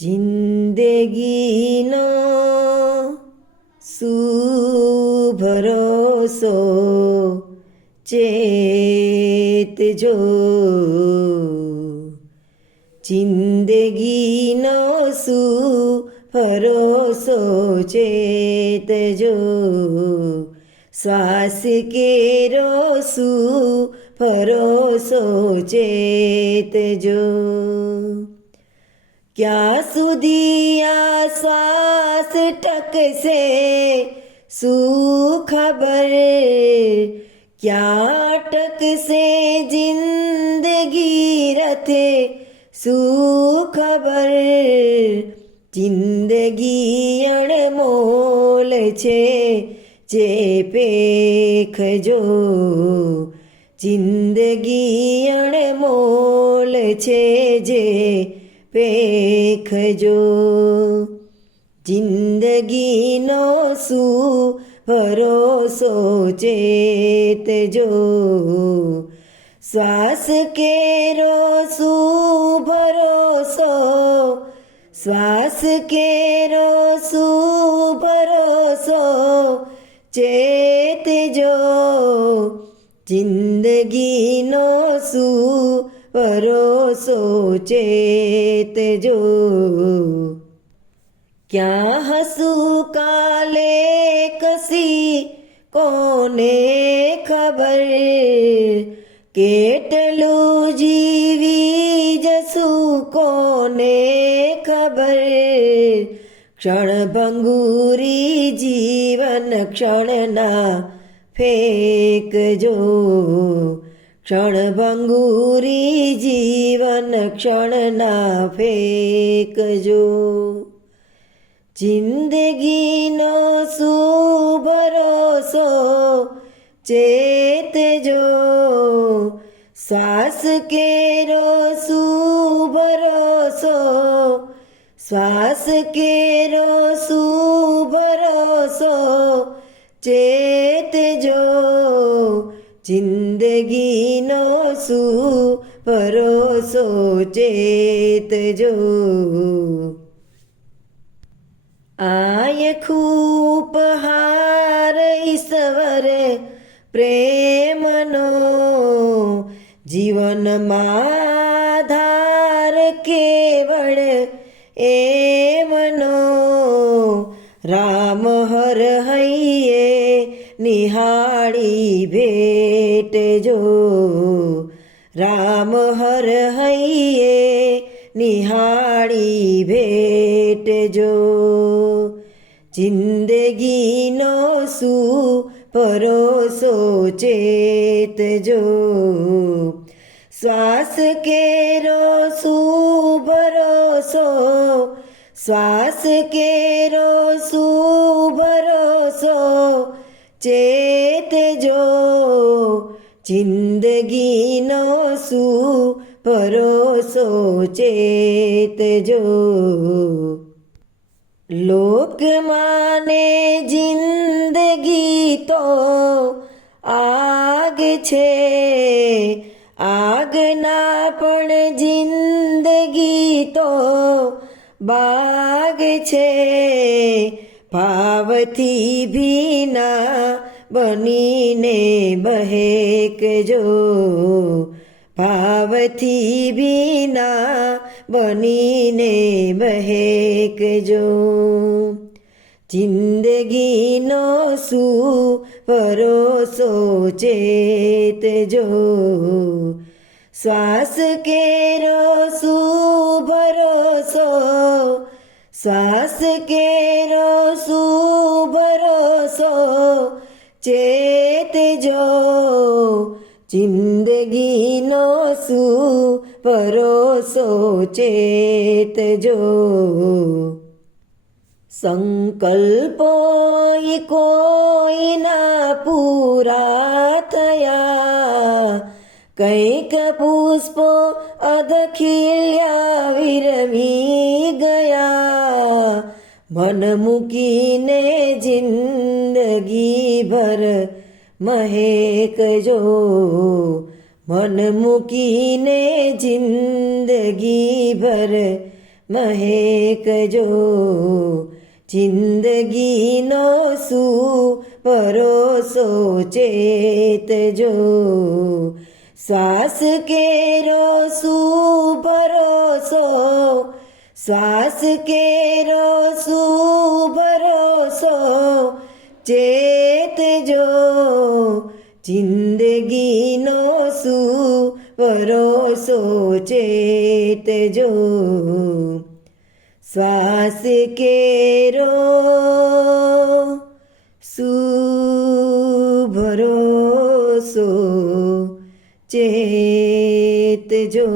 જિંદગીનો શું ભરોસો ચેતજો, જિંદગીનો શું ભરોસો ચેતજો, શ્વાસ કેરો શું ભરોસો ચેતજો। ક્યાં સુધી આ શ્વાસ ટકશે શું ખબર, ક્યાં ટકશે જિંદગી રથે શું ખબર। જિંદગી અણમોલ છે જે પેખજો, જિંદગી અણમોલ છે જે પેખજો। જિંદગીનો શું ભરોસો ચેતજો, શ્વાસ કેરો શું ભરોસો, શ્વાસ કેરો શું ભરોસો ચેતજો, જિંદગીનો શું ભરોસો ચેતજો। ક્યાં હસું કાલે કસી કોને ખબર, કેટલું જીવી જશું કોને ખબર। ક્ષણભંગુરી જીવન ક્ષણના ફેંકજો, ક્ષણભંગુરી જીવન ક્ષણના ફેંકજો। જિંદગીનો શું ભરોસો ચેતજો, શ્વાસ કેરો શું ભરોસો, શ્વાસ કેરો શું ભરોસો ચેતજો, જિંદગીનો શું ભરોસો ચેતજો। આયખું ઉપહાર ઈશ્વર પ્રેમનો, જીવનમાં આધાર કેવળ એમનો। રામ હર હૈયે નિહાળી ભેટજો, રામ હર હૈયે નિહાળી ભેટજો। જિંદગીનો શું ભરોસો ચેતજો, શ્વાસ કેરો શું ભરોસો, શ્વાસ કેરો શું ભરોસો ચેતજો, જિંદગીનો શું ભરોસો ચેતજો। લોકમાને જિંદગી તો આગ છે, આગના પણ જિંદગી તો બાગ છે। ભાવથી ભીના બનીને બહેકજો, ભાવથી ભીના બનીને બહેકજો। જિંદગીનો શું ભરોસો ચેતજો, શ્વાસ કેરો શું ભરોસો, શ્વાસ કેરો શું ભરોસો ચેતજો, જિંદગીનો શું ભરોસો ચેતજો। સંકલ્પો કોઈના પૂરા થયા, કંઈક પુષ્પો અધખિલ્યા વિરમી ગયા। મન મૂકીને જિંદગી ભર મહેકજો, મન મૂકીને જિંદગી ભર મહેકજો જિંદગીનો શું ભરોસો ચેતજો શ્વાસ કેરો શું ભરોસો શ્વાસ કેરો શું ભરોસો ચેતજો જિંદગીનો શું ભરોસો ચેતજો શ્વાસ કેરો શું ભરોસો ચેતજો